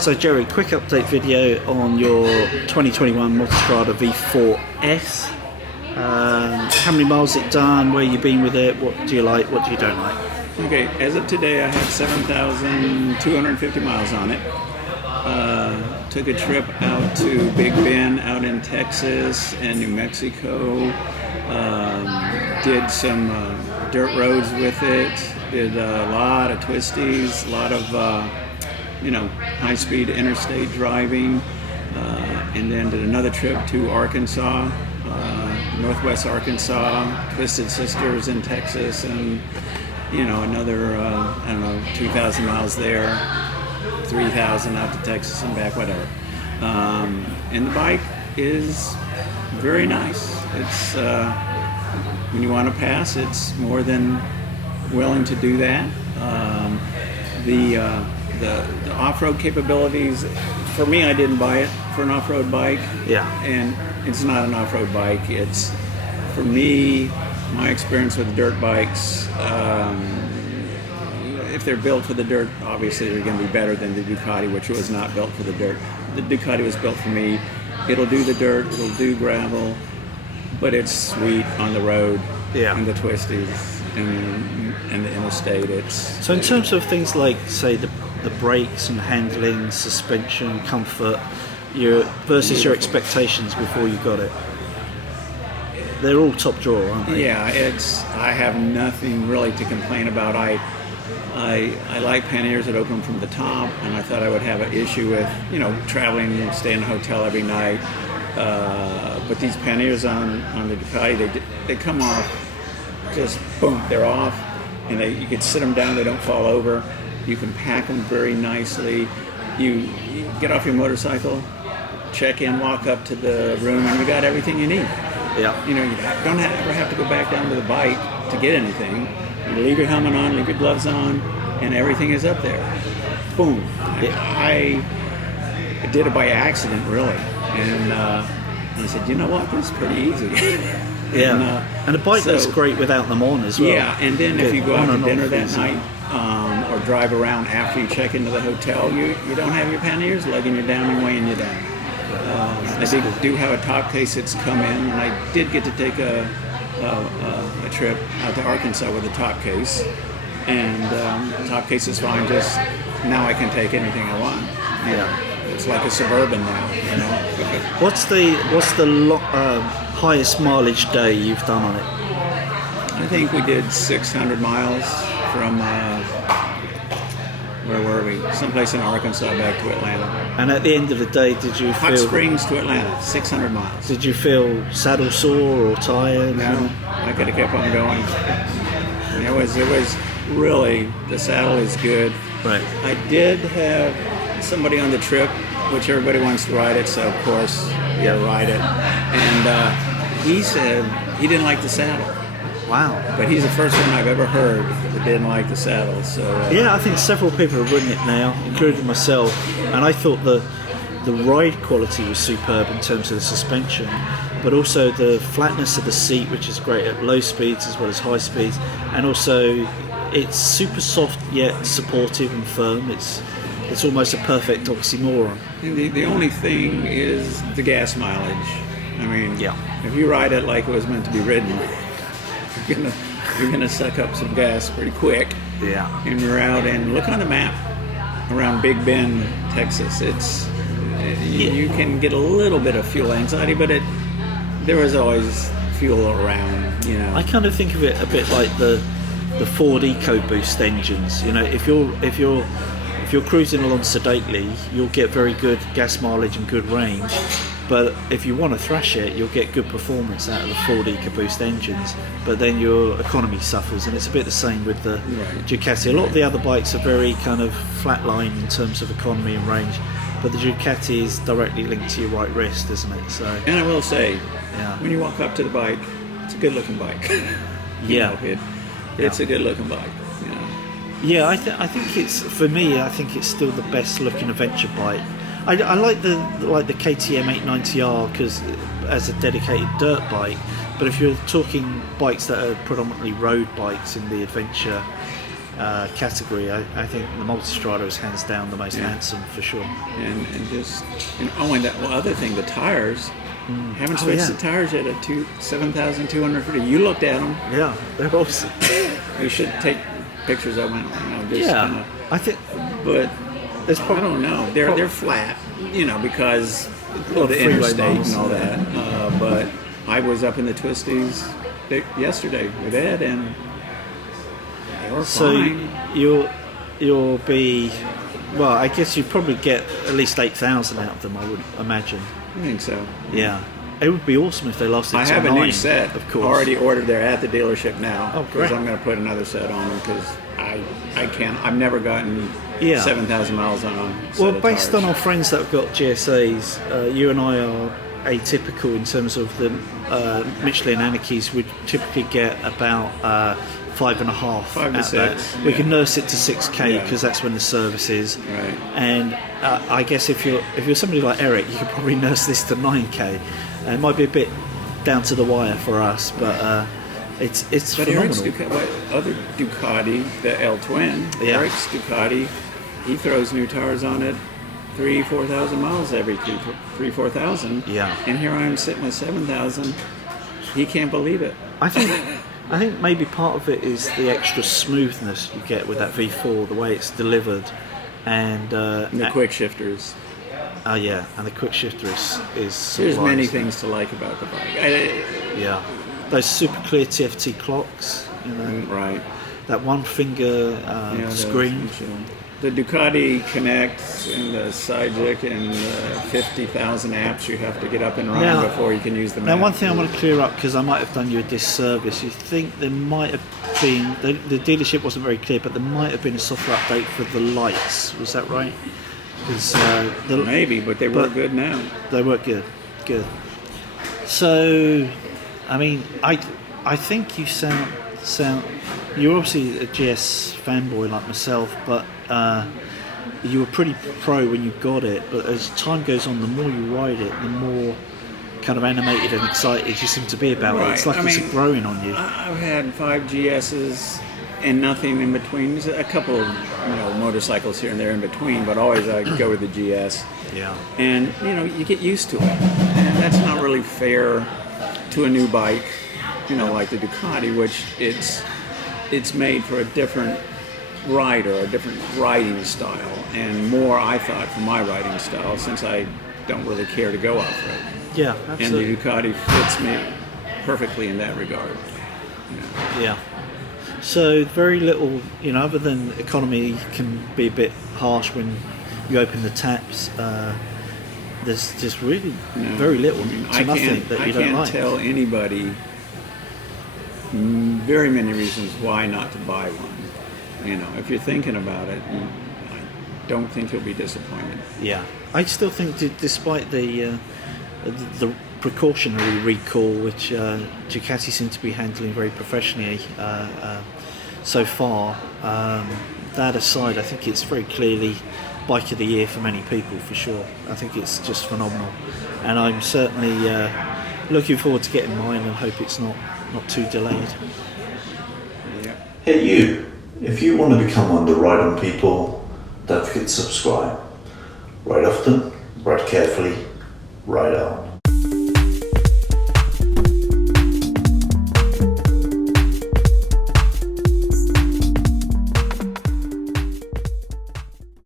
So Jerry, quick update video on your 2021 Multistrada V4S. How many miles it done, where you've been with it, what do you like, what do you don't like? Okay, as of today I have 7,250 miles on it. Took a trip out to Big Bend out in Texas and New Mexico. Did some dirt roads with it, did a lot of twisties, a lot of high-speed interstate driving, and then did another trip to Arkansas, Northwest Arkansas, Twisted Sisters in Texas, and another 2,000 miles there, 3,000 out to Texas and back, whatever. And the bike is very nice. It's when you want to pass, it's more than willing to do that. The off-road capabilities, for me, I didn't buy it for an off-road bike. Yeah. And it's not an off-road bike. It's, for me, my experience with dirt bikes, if they're built for the dirt, obviously they're going to be better than the Ducati, which was not built for the dirt. The Ducati was built for me. It'll do the dirt, it'll do gravel, but it's sweet on the road, and the twisties and the interstate. So in terms of things like, say, the brakes and handling, suspension, comfort, versus your expectations before you got it, they're all top drawer, aren't they? Yeah, I have nothing really to complain about. I like panniers that open from the top, and I thought I would have an issue with traveling, staying in a hotel every night. But these panniers on the Ducati, they come off, just boom, they're off, and you can sit them down, they don't fall over. You can pack them very nicely. You get off your motorcycle, check in, walk up to the room, and you got everything you need. Yeah. You don't ever have to go back down to the bike to get anything. You leave your helmet on, leave your gloves on, and everything is up there. Boom. I did it by accident, really, and I said, you know what, this is pretty easy. And a bike that's great without them on as well. Yeah, and then if you go out to dinner that night, or drive around after you check into the hotel, you don't have your panniers lugging you down and weighing you down. I do have a top case that's come in, and I did get to take a trip out to Arkansas with a top case, and the top case is fine. Just now I can take anything I want. It's like a Suburban now. What's the highest mileage day you've done on it? I think we did 600 miles from where were we? Someplace in Arkansas back to Atlanta. And at the end of the day, did you feel... Hot Springs to Atlanta, 600 miles. Did you feel saddle sore or tired? No, I could have kept on going. And it was really, the saddle is good. Right. I did have somebody on the trip, which everybody wants to ride it, so of course, ride it. And he said he didn't like the saddle. Wow. But he's the first one I've ever heard that didn't like the saddle. So I think several people have ridden it now, including myself, and I thought the ride quality was superb in terms of the suspension, but also the flatness of the seat, which is great at low speeds as well as high speeds, and also it's super soft yet supportive and firm. It's almost a perfect oxymoron. The only thing is the gas mileage. I mean, if you ride it like it was meant to be ridden, you're gonna suck up some gas pretty quick. Yeah. And you're out, and look on the map around Big Bend, Texas. You can get a little bit of fuel anxiety, but there is always fuel around. I kind of think of it a bit like the Ford EcoBoost engines. If you're cruising along sedately, you'll get very good gas mileage and good range. But if you want to thrash it, you'll get good performance out of the Ford EcoBoost engines, but then your economy suffers, and it's a bit the same with the Ducati. A lot of the other bikes are very kind of flatline in terms of economy and range, but the Ducati is directly linked to your right wrist, isn't it? So. And I will say, when you walk up to the bike, it's a good-looking bike. It's a good-looking bike. Yeah, I think it's, for me, I think it's still the best-looking adventure bike. I like the KTM 890R because as a dedicated dirt bike, but if you're talking bikes that are predominantly road bikes in the adventure category, I think the Multistrada is hands down the most handsome for sure. And just, oh, and that other thing, the tires. Haven't switched the tires yet at 7,250. You looked at them. Yeah, they're awesome. You should take pictures of them. I think, but there's I don't know. They're flat, because of the interstate and all that. But I was up in the twisties yesterday with Ed, and they were fine. You'll be, well, I guess you'd probably get at least 8,000 out of them, I would imagine. I think so. Yeah. It would be awesome if they lasted I till have 9, a new set. of course. Already ordered. They're at the dealership now. Oh, great. Because I'm going to put another set on them because I can't. I've never gotten 7,000 miles on a set of based tires. on our friends that have got GSAs, you and I are atypical in terms of the Michelin Anarchies. We typically get about 5.5 5 to out 6. there. We can nurse it to 6K because that's when the service is. Right. And I guess if you're somebody like Eric, you could probably nurse this to 9K. It might be a bit down to the wire for us, but it's But phenomenal. Eric's other Ducati, the L Twin, Eric's Ducati, he throws new tires on it 3,000-4,000 miles every 3,000-4,000. Yeah. And here I am sitting with 7,000. He can't believe it. I think maybe part of it is the extra smoothness you get with that V4, the way it's delivered, and the quick shifters. Oh yeah, and the quick shifter is There's sublime. many things to like about the bike. Yeah, those super clear TFT clocks, Right. that one finger screen. The Ducati Connect and the Cyclic and 50,000 apps you have to get up and running before you can use the map. Now, one thing I want to clear up, because I might have done you a disservice. You think there might have been, the dealership wasn't very clear, but there might have been a software update for the lights. Was that right? Maybe, but they work good now. They work good. So, I mean, I think you sound. You're obviously a GS fanboy like myself, but you were pretty pro when you got it. But as time goes on, the more you ride it, the more kind of animated and excited you seem to be about it. It's like it's growing on you. I've had 5 GSs and nothing in between. There's a couple of motorcycles here and there in between, but always I go with the GS. Yeah. And you get used to it, and that's not really fair to a new bike. Like the Ducati, which it's made for a different rider, a different riding style, and more, I thought, for my riding style, since I don't really care to go off-road. Yeah, absolutely. And the Ducati fits me perfectly in that regard. Yeah. So very little, other than economy can be a bit harsh when you open the taps. There's just really very little to nothing that you don't like. I can't tell anybody very many reasons why not to buy one. If you're thinking about it, I don't think you'll be disappointed. Yeah, I still think despite the precautionary recall, which Ducati seem to be handling very professionally so far, that aside, I think it's very clearly bike of the year for many people, for sure. I think it's just phenomenal, and I'm certainly looking forward to getting mine and hope it's not too delayed. Yeah. Hey you, if you want to become one of the Ride On people, don't forget to subscribe. Ride often, ride carefully, ride on.